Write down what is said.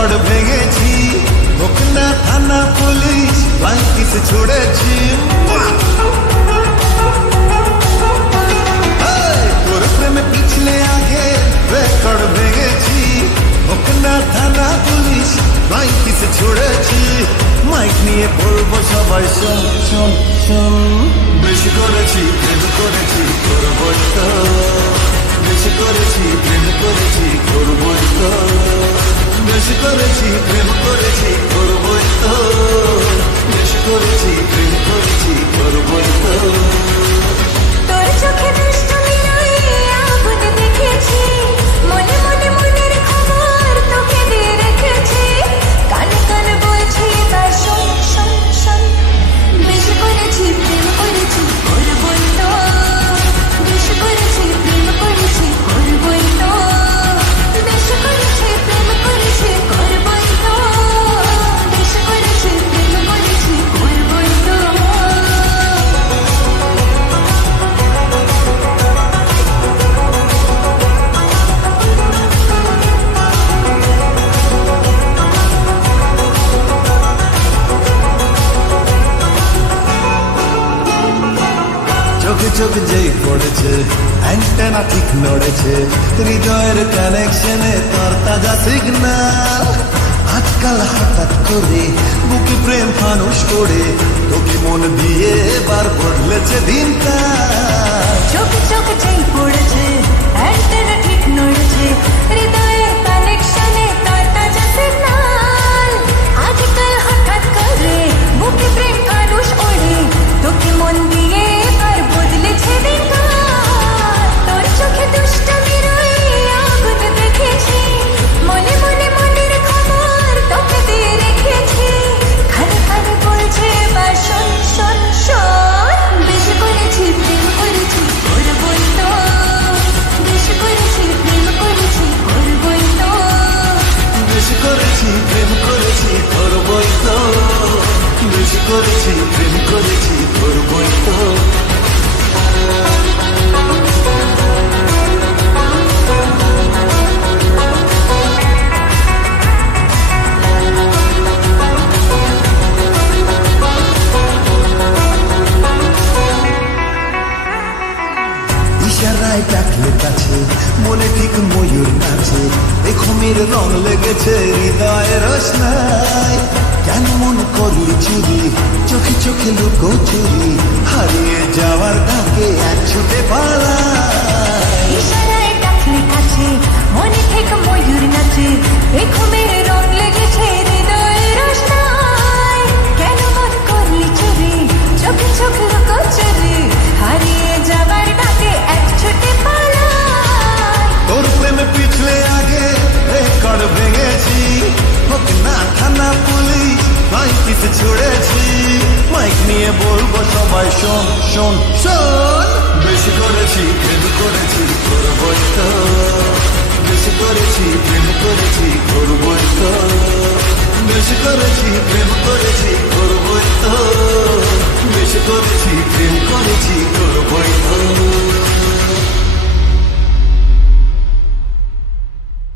Record ভেঙেছি, হোক না থানা পুলিশ ফ্লাইং কিস ছুড়েছি। তোর প্রেমে পিছলে আগে রেকর্ড ভেঙেছি, হোক না থানা পুলিশ ফ্লাইং কিস ছুড়েছি। মাইক নিয়ে বলবো সবাই শোন শোন শোন, বেশি করেছি প্রেম করেছি করবই তো, বেশি করেছি প্রেম করেছি করবই তো, বেশি করেছি প্রেম করেছি করবই তো, বেশি করেছি প্রেম করেছি করবই তো। তোর চোখে দুষ্টুমি রয়ে আগুন দেখেছি, মনে মনে মনের খবর তোকে দিয়ে রেখেছি। কানে কানে বলছি তার শোন শোন শোন, বেশি করেছি প্রেম করেছি করবই তো, বেশি করেছি প্রেম করেছি করবই তো, বেশি করেছি প্রেম করেছি করবই তো, বেশি করেছি প্রেম করেছি করবই তো। চোখে চোখে যেই পড়েছে অ্যান্টেনা ঠিক নড়েছে, হৃদয়ের কানেকশনে তোর তাজা সিগন্যাল। আজকাল হঠাৎ করে বুকে প্রেম ফানুষ করে, তোকে মন দিয়ে এবার বদলেছে দিনকাল। চোখে চোখে যেই পড়েছে অ্যান্টেনা ঠিক নড়েছে, হৃদয়ের কানেকশনে তার তাজা সিগন্যাল। আজকাল হঠাৎ করে বুকে প্রেম ফানুষ ওড়ে, তোকে মন দিয়ে এবার বদলেছে দিনকাল। তোর চোখে দুষ্টুমি রয়ে আগুন দেখেছি, মনে মনে মনের খবর তোকে দিয়ে রেখেছি। খানে খানে বলছে এবার শোন শোন শোন, বেশি করেছি প্রেম করেছি করবই তো, বেশি করেছি প্রেম করেছি করবই তো, বেশি করেছি প্রেম করেছি করবই তো, বেশি করেছি প্রেম করেছি করবই তো। ইশারায় ডাকলে কাছে, মনে ঠিক ময়ূর নাচে, ঘুমের রং লেগেছে হৃদয়ের রোশনাই। কেন মন করলি চুরি, চোখে চোখে লুকো চুরি, হারিয়ে যাওয়ার ডাকে এক ছুটে পালাই। ইশারায় ডাকলে কাছে, মনে থেকে ময়ূর নাচে, এই ঘুমের রং লেগেছে হৃদয়ের রোশনাই। কেন মন করলি চুরি, চোখে চোখ লুকো চুরি, হারিয়ে যাবার ডাকে এক ছুটে পালাই। তোর প্রেমে পিছলে আগে রেকর্ড ভেঙেছি, হোক না থানা পুলিশ ফ্লাইং কিস ছুড়েছি। মাইক নিয়ে বলবো সবাই শোন শোন শোন, বেশি করেছি প্রেম করেছি করবই তো, বেশি করেছি প্রেম করেছি করবই তো, বেশি করেছি প্রেম করেছি